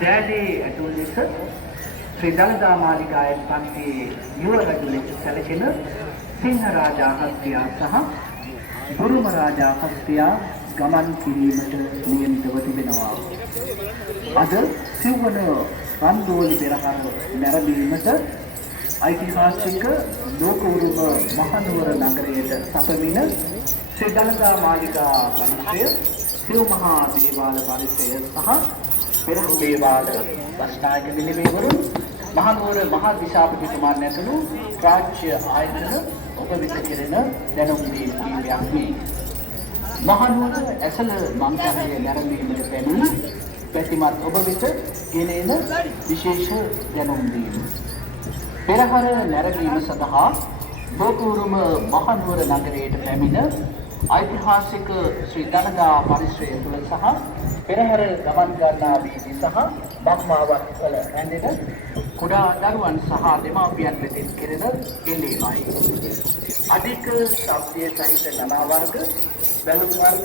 දෑලේ ඇතුළු ලෙස ශ්‍රී දළදා මාලිගාවෙන් පන්තියේ යුව රජු ලෙස සැලකෙන සිංහරාජා හස්තියා සහ බුරුම රාජා හස්තියා ගමන් කිරීමට නියමිතව තිබෙනවා. අද සිව්වන රන්දෝලි පෙරහර නැරඹීමට ඓතිහාසික ලෝකෝරුම මහනුවර නගරයට සැපමින ශ්‍රී දළදා මාලිගා පන්තිය සිව් මහා දේවාල පරිසරය සහ පෙරහර දේවාල වස්නායක නිලමේවරුන් මහනුවර මහා දිසාපතිතුමාන් ඇතුළු රාජ්‍ය ආයතන ඔබ වෙත කෙරෙන දැනුම් දීම් කීපයක් වේ. මහනුවර ඇසළ මංකරයේ නැරඹීමට පැමිණ පැතිමත් ඔබ වෙත ගෙනෙන විශේෂ දැනුම් දීම්. පෙරහර නැරඹීම සඳහා ලෝකෝරුම මහනුවර නගරයට පැමිණ ඓතිහාසික ශ්‍රී දළදා පරිසරය තුළ සහ පෙරහර ගමන් ගන්නා වීදි සහ බක්මාවක් කළ රැඳෙන කුඩා දරුවන් සහ දෙමාපියන් වෙතින් කෙරෙන එල්ලීමයි. අධික ශබ්දයේ සහිත නලා වර්ග, බැලුම් වර්ග